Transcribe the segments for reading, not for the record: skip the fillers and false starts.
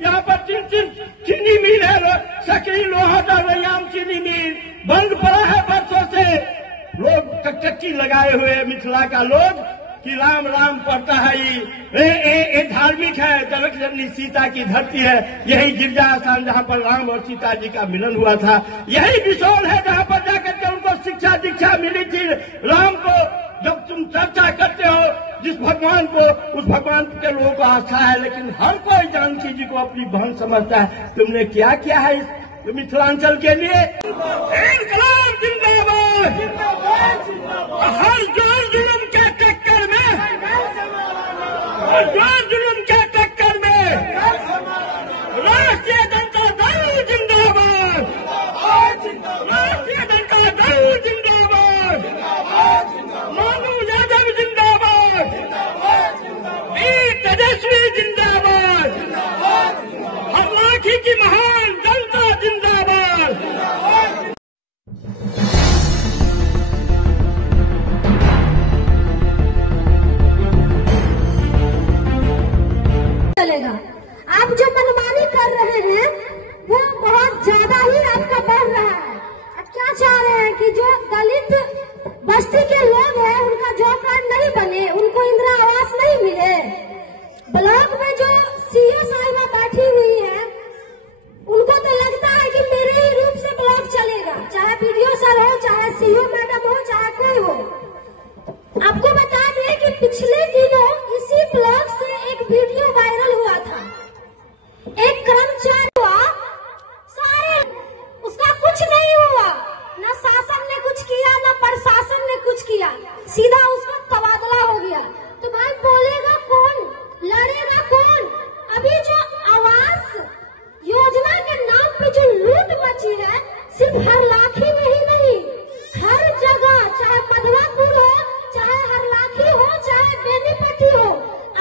यहाँ पर 3 चीनी मिल है, सकरी लोहाटा रैयाम चीनी मिल बंद पड़ा है बरसों से। लोग टकटकी लगाए हुए मिथिला का लोग कि राम राम पढ़ता है, ये धार्मिक है। जनक जननी सीता की धरती है, यही गिरजा स्थान जहाँ पर राम और सीता जी का मिलन हुआ था, यही बिसौल है जहाँ पर जाकर के उनको शिक्षा दीक्षा मिली थी। राम को जब तुम चर्चा करते हो जिस भगवान को, उस भगवान के लोगों को आस्था है, लेकिन हर कोई जानकी जी को अपनी बहन समझता है। तुमने क्या किया है इस मिथिलांचल के लिए? इनकलाब जिंदाबाद। हर जोर जुल्म के टक्कर में, जोर जुल्म के टक्कर में राष्ट्रीय जनता दल जिंदाबाद, राष्ट्रीय जनता दल जिंदाबाद, मानू यादव जिंदाबाद, वीर तेजस्वी जिंदाबाद, हम लाठी की महान जनता जिंदाबाद। चलेगा। आप जो मनमानी कर रहे हैं वो बहुत ज्यादा ही आपका बढ़ रहा है। आप क्या चाह रहे हैं कि जो दलित बस्ती के लोग हैं उनका जॉब कार्ड नहीं बने, उनको इंदिरा आवास नहीं मिले। ब्लॉक में जो सीओ साहिबा बैठी हुई है उनको तो लगता है कि मेरे ही रूप से ब्लॉक चलेगा, चाहे बीडीओ सर हो, चाहे सीओ मैडम हो, चाहे कोई हो। आपको बता दें कि पिछले दिनों इसी ब्लॉक से एक वीडियो वायरल हुआ था। एक कर्मचारी हुआ, सारे उसका कुछ नहीं हुआ, न शासन ने कुछ किया न प्रशासन ने कुछ किया, सीधा उसका तबादला हो गया। तो भाई बोलेगा कौन, लड़ेगा कौन? अभी जो आवास योजना के नाम पे जो लूट मची है, सिर्फ हरलाखी में ही नहीं, हर जगह, चाहे मधवापुर हो, चाहे हरलाखी हो, चाहे बेनीपट्टी हो,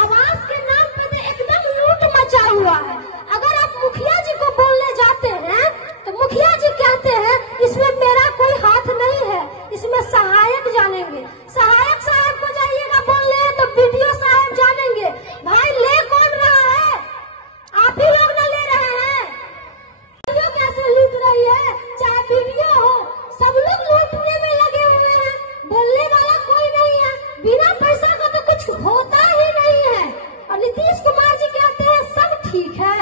आवास के नाम पे तो एकदम लूट मचा हुआ है। अगर आप मुखिया जी को बोलने जाते हैं तो मुखिया जी कहते हैं इसमें मेरा कोई हाथ नहीं है, इसमें सहायक जानेंगे। सहायक साहब को जाइएगा बोलने तो बीडीओ साहब जानेंगे। भाई ले कौन रहा है? आप ही लोग न ले रहे हैं। बीडीओ कैसे लूट रही है, चाहे बीडीओ हो, सब लोग लूटने में लगे हुए हैं, बोलने वाला कोई नहीं है। बिना पैसा का तो कुछ होता ही नहीं है। और नीतीश कुमार जी कहते हैं सब ठीक है।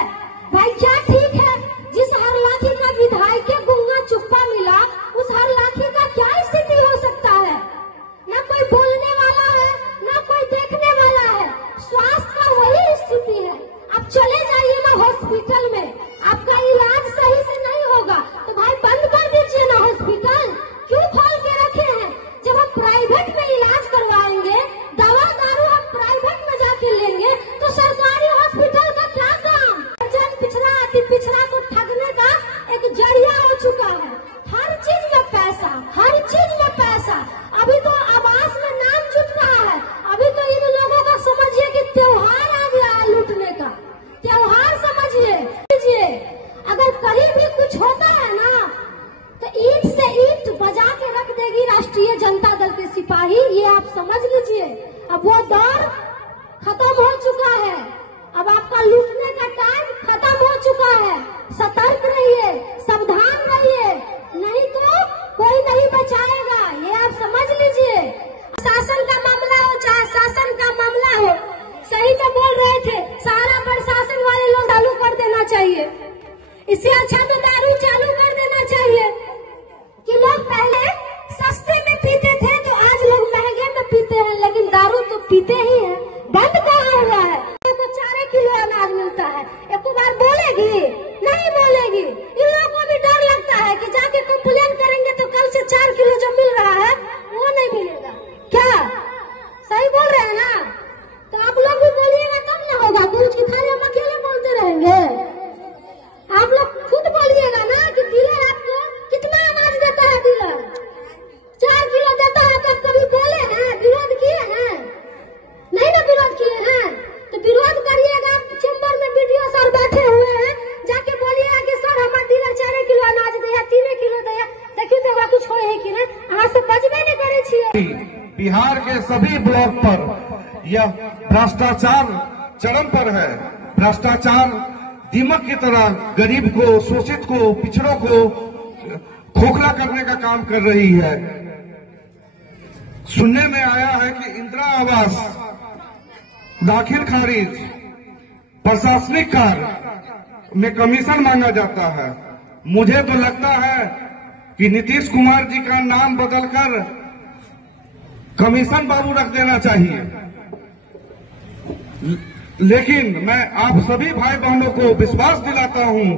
भाई क्या ठीक है? जिस हरलाखी का विधायक के गुंगा चुप्पा मिला, उस हरलाखी का क्या स्थिति हो सकता है? न कोई बोलने वाला है, न कोई देखने वाला है। स्वास्थ्य का वही स्थिति है। आप चले जाइए ना हॉस्पिटल में, आपका इलाज सही से नहीं होगा तो भाई बंद कर दीजिए ना हॉस्पिटल। क्यों खोल के रखे हैं? जब हम प्राइवेट में इलाज करवाएंगे, दवा दारू हम प्राइवेट में जाके लेंगे, तो सरकारी हॉस्पिटल का क्या काम? जन पिछड़ा अति पिछड़ा को ठगने का एक जरिया हो चुका है। हर चीज में पैसा, हर चीज में पैसा। अभी तो आवास में नाम जुट रहा है। अभी तो इन लोगों को समझिए कि त्योहार आ गया है लूटने का, त्योहार समझिए। अगर कहीं भी कुछ होता है ना तो ईंट से ईंट बजा के रख देगी राष्ट्रीय जनता दल के सिपाही, ये आप समझ लीजिए। अब वो दौर खत्म हो चुका है, अब आपका लूटने का टाइम खत्म हो चुका है। सतर्क रहिए, सावधान रहिए, नहीं तो कोई नहीं बचाएगा, ये आप समझ लीजिए। शासन का मामला हो चाहे शासन का मामला हो, सही तो बोल रहे थे, सारा प्रशासन वाले लोग चालू कर देना चाहिए। इससे अच्छा तो दारू चालू कर देना चाहिए कि लोग पहले सस्ते में पीते थे तो आज लोग महंगे में पीते हैं, लेकिन दारू तो पीते ही हैं। बंद कहाँ हुआ है? तो 4 किलो अनाज मिलता है, एक बार बोलेगी? नहीं बोलेगी। इन लोगों को भी डर लगता है कि जाके कंप्लेन करेंगे तो कल से 4 किलो जो मिल रहा है वो नहीं मिलेगा। क्या सही बोल रहे हैं ना? तो आप लोग भी बोलिएगा तब ना होगा। दूध की थाली हम अकेले बोलते रहेंगे? आप लोग खुद बोलिएगा ना कि डीलर आपको कितना अनाज देता है। डीलर 4 किलो देता है तो कभी बोले हैं, विरोध किए हैं? नहीं ना विरोध किए हैं तो विरोध करिएगा। चैम्बर में बीडीओ सर बैठे हुए हैं, जाके बोलिएगा कि सर हमारा डीलर 4 किलो अनाज दिया, 3 किलो दिया, देखिए तो कुछ हो है कि नहीं? अहाँ से बजबे नहीं करे छिए। बिहार के सभी ब्लॉक पर यह भ्रष्टाचार चरम पर है। भ्रष्टाचार दीमक की तरह गरीब को, शोषित को, पिछड़ों को खोखला करने का काम कर रही है। सुनने में आया है कि इंदिरा आवास दाखिल खारिज, प्रशासनिक कार्य में कमीशन मांगा जाता है। मुझे तो लगता है कि नीतीश कुमार जी का नाम बदलकर कमीशन बाबू रख देना चाहिए। लेकिन मैं आप सभी भाई बहनों को विश्वास दिलाता हूं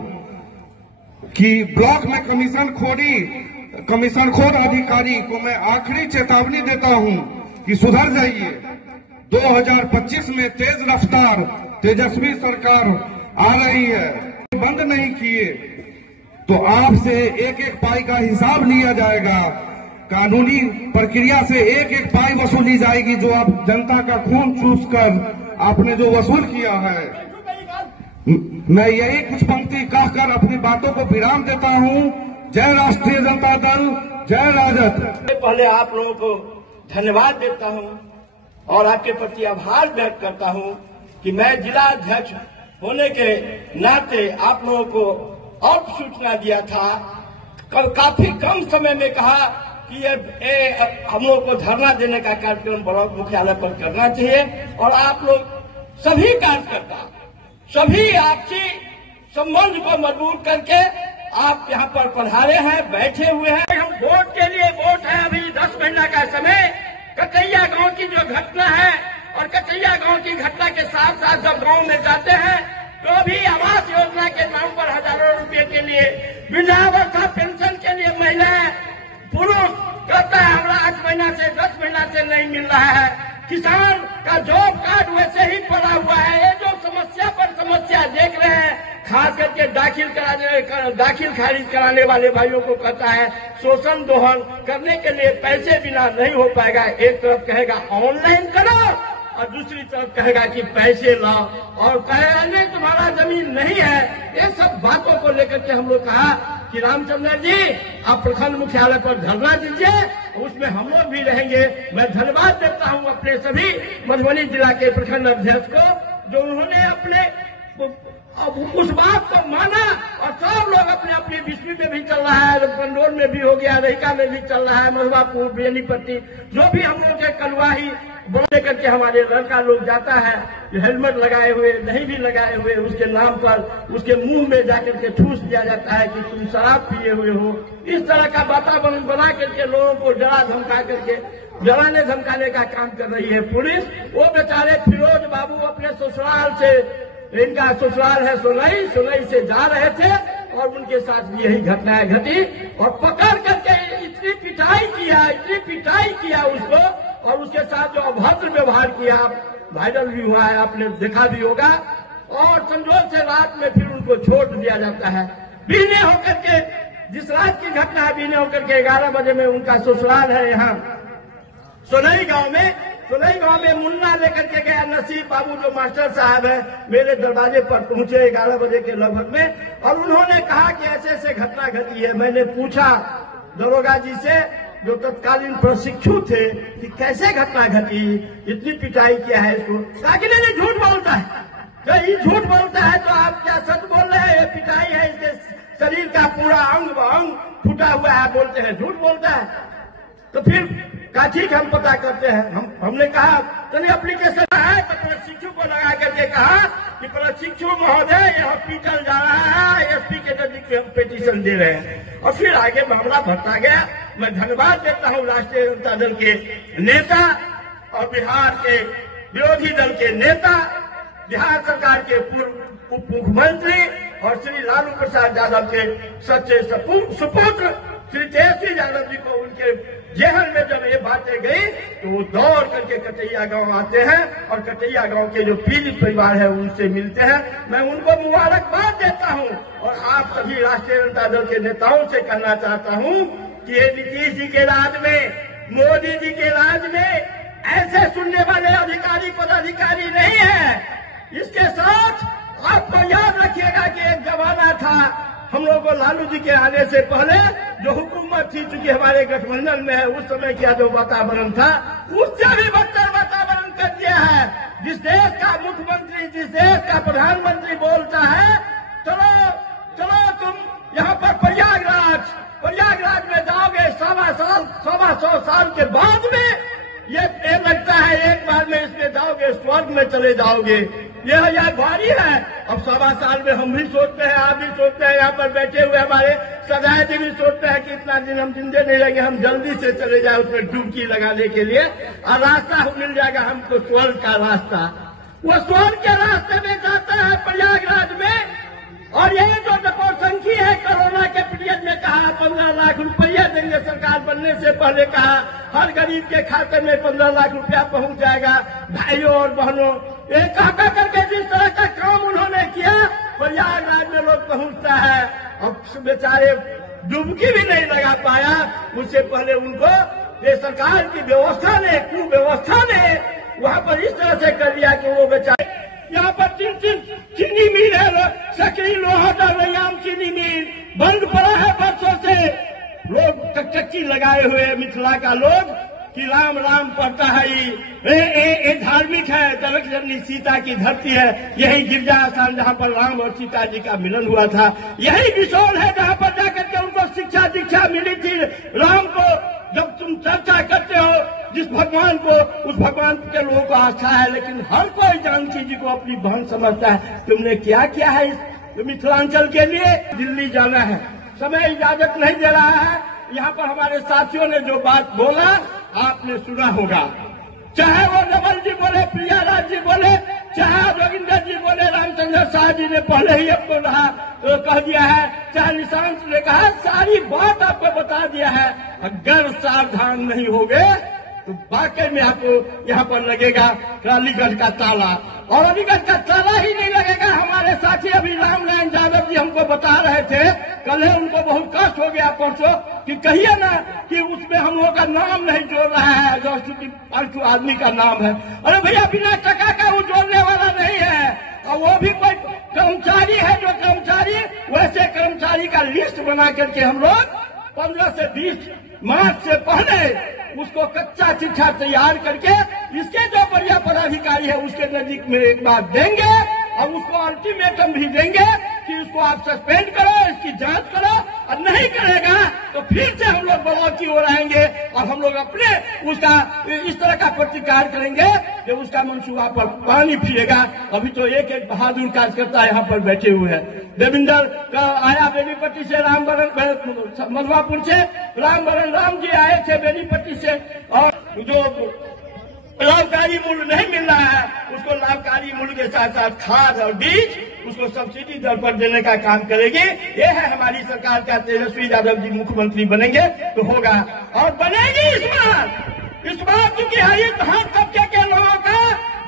कि ब्लॉक में कमीशन खोर अधिकारी को मैं आखिरी चेतावनी देता हूं कि सुधर जाइए। 2025 में तेज रफ्तार तेजस्वी सरकार आ रही है। बंद नहीं किए तो आपसे एक एक पाई का हिसाब लिया जाएगा। कानूनी प्रक्रिया से एक एक पाई वसूली जाएगी जो आप जनता का खून चूस कर आपने जो वसूल किया है। मैं यही कुछ पंक्ति कहकर अपनी बातों को विराम देता हूं। जय राष्ट्रीय जनता दल, जय राजद। पहले आप लोगों को धन्यवाद देता हूं और आपके प्रति आभार व्यक्त करता हूं कि मैं जिला अध्यक्ष होने के नाते आप लोगों को और सूचना दिया था। कल काफी कम समय में कहा कि ये हम लोग को धरना देने का कार्यक्रम ब्लॉक मुख्यालय पर करना चाहिए और आप लोग सभी कार्यकर्ता, सभी आपसी संबंध को मजबूत करके आप यहाँ पर पधारे हैं, बैठे हुए हैं। हम वोट के लिए वोट है, अभी 10 महीना का समय। कटैया गांव की जो घटना है और कटैया गांव की घटना के साथ साथ जब गांव में जाते हैं तो भी आवास योजना के नाम पर हजारों रुपए के लिए, वृद्धावस्था पेंशन के लिए महिलाएं, पुरुष कहता है हमारा 8 महीना से 10 महीना से नहीं मिल रहा है। किसान का जॉब कार्ड वैसे ही पड़ा हुआ है। ये जो समस्या पर समस्या देख रहे हैं, खास करके दाखिल खारिज कराने वाले भाइयों को कहता है शोषण दोहन करने के लिए पैसे बिना नहीं हो पाएगा। एक तरफ कहेगा ऑनलाइन करो और दूसरी तरफ कहेगा कि पैसे लाओ और कहेगा नहीं तुम्हारा जमीन नहीं है। ये सब बातों को लेकर के हम लोग कहा कि रामचंद्र जी आप प्रखंड मुख्यालय पर धरना दीजिए, उसमें हम लोग भी रहेंगे। मैं धन्यवाद देता हूं अपने सभी मधुबनी जिला के प्रखंड अध्यक्ष को जो उन्होंने अपने उस बात को माना और सब लोग अपने अपने बिस्मी में भी चल रहा है, पंडोल में भी हो गया, रहिका में भी चल रहा है, मधुबापुर, बेनीपट्टी, जो भी हम लोग के कलवाही बोले करके हमारे लड़का लोग जाता है हेलमेट लगाए हुए, नहीं भी लगाए हुए, उसके नाम पर उसके मुंह में जाकर के ठूस दिया जाता है कि तुम शराब पिए हुए हो। इस तरह का वातावरण बना करके लोगों को डरा धमका करके डराने धमकाने का काम कर रही है पुलिस। वो बेचारे फिरोज बाबू अपने ससुराल से, इनका ससुराल है सोलई से जा रहे थे और उनके साथ भी यही घटनाएं घटी और पकड़ करके इतनी पिटाई किया उसको और उसके साथ जो अभद्र व्यवहार किया, वायरल भी हुआ है, आपने देखा भी होगा। और संजोग से रात में फिर उनको छोड़ दिया जाता है। बीने होकर के, जिस रात की घटना है बीने होकर के 11 बजे में उनका ससुराल है यहाँ सोलई गांव में मुन्ना लेकर के गया नसीब बाबू जो मास्टर साहब है, मेरे दरवाजे पर पहुंचे 11 बजे के लगभग में और उन्होंने कहा कि ऐसे ऐसे घटना घटी है। मैंने पूछा दरोगा जी से जो तत्कालीन प्रशिक्षु थे कि कैसे घटना घटी, इतनी पिटाई किया है इसको। ताकि नहीं झूठ बोलता है, तो ये झूठ बोलता है तो आप क्या सच बोल रहे हैं? ये पिटाई है, इसके शरीर का पूरा अंग फूटा हुआ है, बोलते हैं झूठ बोलता है। तो फिर कहा ठीक हम पता करते हैं। हमने कहा चलिए एप्लीकेशन है तो प्रशिक्षु को लगा करके कहा कि प्रशिक्षु महोदय ये हॉस्पिटल जा रहा है, एसपी के नजदीक पेटिशन दे रहे हैं और फिर आगे मामला बढ़ता गया। मैं धन्यवाद देता हूं राष्ट्रीय जनता दल के नेता और बिहार के विरोधी दल के नेता, बिहार सरकार के पूर्व उप मुख्यमंत्री और श्री लालू प्रसाद यादव के सच्चे सुपुत्र श्री तेजस्वी यादव जी को उनके जेहल में जब ये बातें गई तो वो दौड़ करके कटैया गांव आते हैं और कटैया गांव के जो पीड़ित परिवार है उनसे मिलते हैं। मैं उनको मुबारकबाद देता हूं और आप सभी राष्ट्रीय जनता दल के नेताओं से कहना चाहता हूं कि ये नीतीश जी के राज में, मोदी जी के राज में ऐसे सुनने वाले अधिकारी पदाधिकारी नहीं है। इसके साथ आपको याद रखिएगा कि एक जमाना था हम लोग को लालू जी के आने से पहले जो हुकूमत थी, चूंकि हमारे गठबंधन में है, उस समय क्या जो वातावरण था उससे भी बदतर वातावरण कर दिया है। जिस देश का मुख्यमंत्री, जिस देश का प्रधानमंत्री बोलता है 100 साल के बाद में ये लगता है एक बार में इसमें जाओगे स्वर्ग में चले जाओगे। यह भारी है। अब 100 साल में हम भी सोचते हैं, आप भी सोचते हैं, यहाँ पर बैठे हुए हमारे सदाए जी भी सोचते हैं कि इतना दिन हम जिंदे नहीं रहेंगे, हम जल्दी से चले जाए उसमें डुबकी लगाने के लिए और रास्ता मिल जाएगा हमको स्वर्ग का रास्ता। वो स्वर्ग के रास्ते में जाता है प्रयागराज में। और ये जो जपोसंखी है कोरोना के पीरियड में कहा 15 लाख रुपया देंगे, सरकार बनने से पहले कहा हर गरीब के खाते में 15 लाख रुपया पहुंच जाएगा। भाइयों और बहनों, ये कहा करके जिस तरह का काम उन्होंने किया प्रयागराज में लोग पहुंचता है। अब बेचारे डुबकी भी नहीं लगा पाया, उससे पहले उनको ये सरकार की व्यवस्था ने, कुव्यवस्था ने वहां पर इस तरह से कर दिया कि वो बेचारे यहाँ पर चीनी मिल है, सकरी लोहाटा रैयाम चीनी मिल बंद पड़ा है बरसों से। लोग चकचकी लगाए हुए मिथिला का लोग कि राम राम पढ़ता है। ये धार्मिक है, जनक जननी सीता की धरती है, यही गिरजा स्थान जहाँ पर राम और सीता जी का मिलन हुआ था, यही विशोल है जहाँ पर जाकर के उनको शिक्षा दीक्षा मिली थी। राम को जब तुम चर्चा करते हो जिस भगवान को, उस भगवान के लोगों को आस्था है, लेकिन हर कोई जानकी जी को अपनी बहन समझता है। तुमने क्या किया है इस मिथिलांचल के लिए? दिल्ली जाना है, समय इजाजत नहीं दे रहा है। यहाँ पर हमारे साथियों ने जो बात बोला आपने सुना होगा, चाहे वो नवल जी बोले, प्रियाराज जी बोले, चाहे रविंदर जी बोले, रामचंद्र शाह जी ने पहले ही आपको कह दिया है, चाहे निशांत ने कहा, सारी बात आपको बता दिया है। अगर सावधान नहीं होगे तो वाकई में आपको यहाँ पर लगेगा अलीगढ़ का ताला। और अलीगढ़ का ताला ही नहीं लगेगा। हमारे साथी अभी रामनारायण यादव जी हमको बता रहे थे, कल है उनको बहुत कष्ट हो गया परसों कि कहिए ना कि उसमें हम लोगों का नाम नहीं जोड़ रहा है, जो फालतू आदमी का नाम है। अरे भैया बिना टका का वो जोड़ने वाला नहीं है, और वो भी कोई कर्मचारी है जो कर्मचारी, वैसे कर्मचारी का लिस्ट बना करके हम लोग 15 से 20 मार्च से पहले उसको कच्चा चिट्ठा तैयार करके इसके जो बढ़िया पदाधिकारी है उसके नजदीक में एक बार देंगे और उसको अल्टीमेटम भी देंगे कि इसको आप सस्पेंड करो, इसकी जांच करो, और नहीं करेगा तो फिर से हम लोग ब्लॉक की ओर आएंगे और हम लोग अपने उसका इस तरह का प्रतिकार करेंगे कि उसका मंसूबा पर पानी पिएगा। अभी तो एक एक बहादुर कार्यकर्ता यहाँ पर बैठे हुए हैं। देविंदर का आया बेनीपट्टी से, मधुआपुर से राम जी आए थे बेनीपट्टी से, और जो लाभकारी मूल्य नहीं मिल रहा है उसको लाभकारी मूल्य के साथ साथ खाद और बीज उसको सब्सिडी दर पर देने का काम करेगी। ये है हमारी सरकार का। तेजस्वी यादव जी मुख्यमंत्री बनेंगे तो होगा, और बनेगी इस बार क्योंकि हर तबके के लोगों का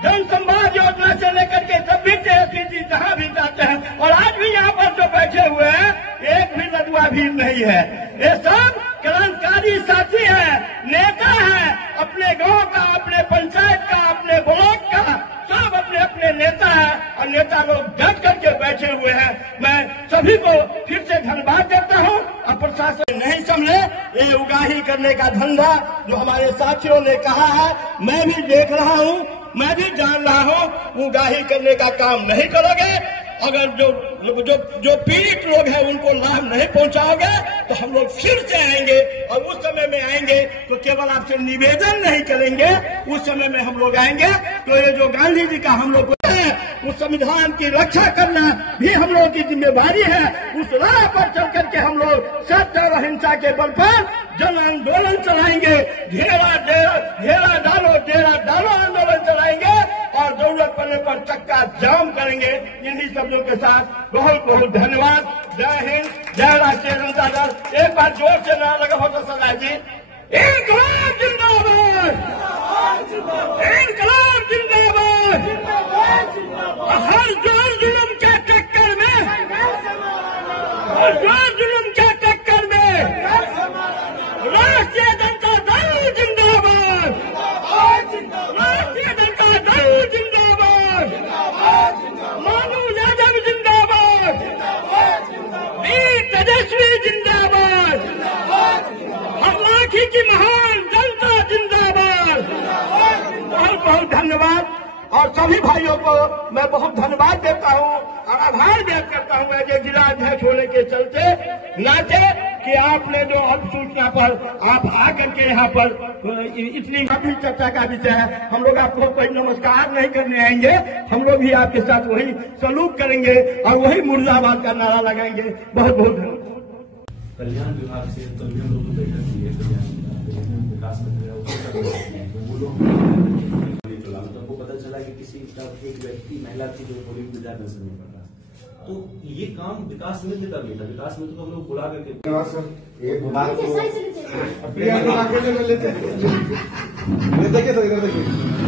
जन संवाद योजना से लेकर के जब भी तेजस्वी जी जहाँ भी जाते हैं, और आज भी यहाँ पर जो बैठे हुए हैं एक भी लड़ुआ भीड़ नहीं है, ये सब क्रांतिकारी साथी है, नेता है, अपने गांव का, अपने पंचायत का, अपने ब्लॉक का, सब अपने अपने नेता है, और नेता लोग डट करके बैठे हुए हैं। मैं सभी को फिर से धन्यवाद देता हूँ। और प्रशासन नहीं समझे ये उगाही करने का धंधा जो हमारे साथियों ने कहा है, मैं भी देख रहा हूँ, मैं भी जान रहा हूँ, उगाही करने का काम नहीं करोगे, अगर जो पीड़ित लोग हैं उनको लाभ नहीं पहुंचाओगे तो हम लोग फिर से आएंगे, और उस समय में आएंगे तो केवल आपसे निवेदन नहीं करेंगे, उस समय में हम लोग आएंगे तो ये जो गांधी जी का हम लोग को है उस संविधान की रक्षा करना भी हम लोगों की जिम्मेवारी है। उस राह पर चल करके हम लोग सत्य और अहिंसा के बल पर जन आंदोलन चलाएंगे, घेरा डालो आंदोलन चलाएंगे, और जरूरत पड़ने पर चक्का जाम करेंगे। इन्हीं शब्दों के साथ बहुत बहुत धन्यवाद। जय हिंद, जय राष्ट्रीय जनता दल। एक बार जोर से नारा लगा हो तो सदा जी, इनकलाब जिंदाबाद, इनकलाब जिंदाबाद। हर जोर जुल्म के टक्कर में, हर जोर जुल्म के टक्कर में राष्ट्रीय जनता दल जिंदाबाद, राष्ट्रीय जनता दल जिंदाबाद, मानू यादव जिंदाबाद, वीर तेजस्वी जिंदाबाद, हर लाठी की महान जनता जिंदाबाद। बहुत बहुत धन्यवाद, और सभी भाइयों को मैं बहुत धन्यवाद देता हूँ और आभार व्यक्त करता हूँ एज जिला अध्यक्ष होने के चलते नाते कि आपने जो अल्पसूचना पर आप आकर के यहाँ पर इतनी काफी चर्चा का विषय है। हम लोग आपको कोई नमस्कार नहीं करने आएंगे, हम लोग भी आपके साथ वही सलूक करेंगे और वही मुर्दाबाद का नारा लगाएंगे। बहुत बहुत धन्यवाद। कल्याण विभाग से कभी हम लोग बैठक की है, कल्याण विकास हमको पता चला कि किसी का एक व्यक्ति महिला थी जो पोलिंग में जाकर नहीं पड़ रहा, तो ये काम विकास मित्र का भी था। विकास मित्र को हम लोग बुला करके एक बात देखिए, इधर देखिए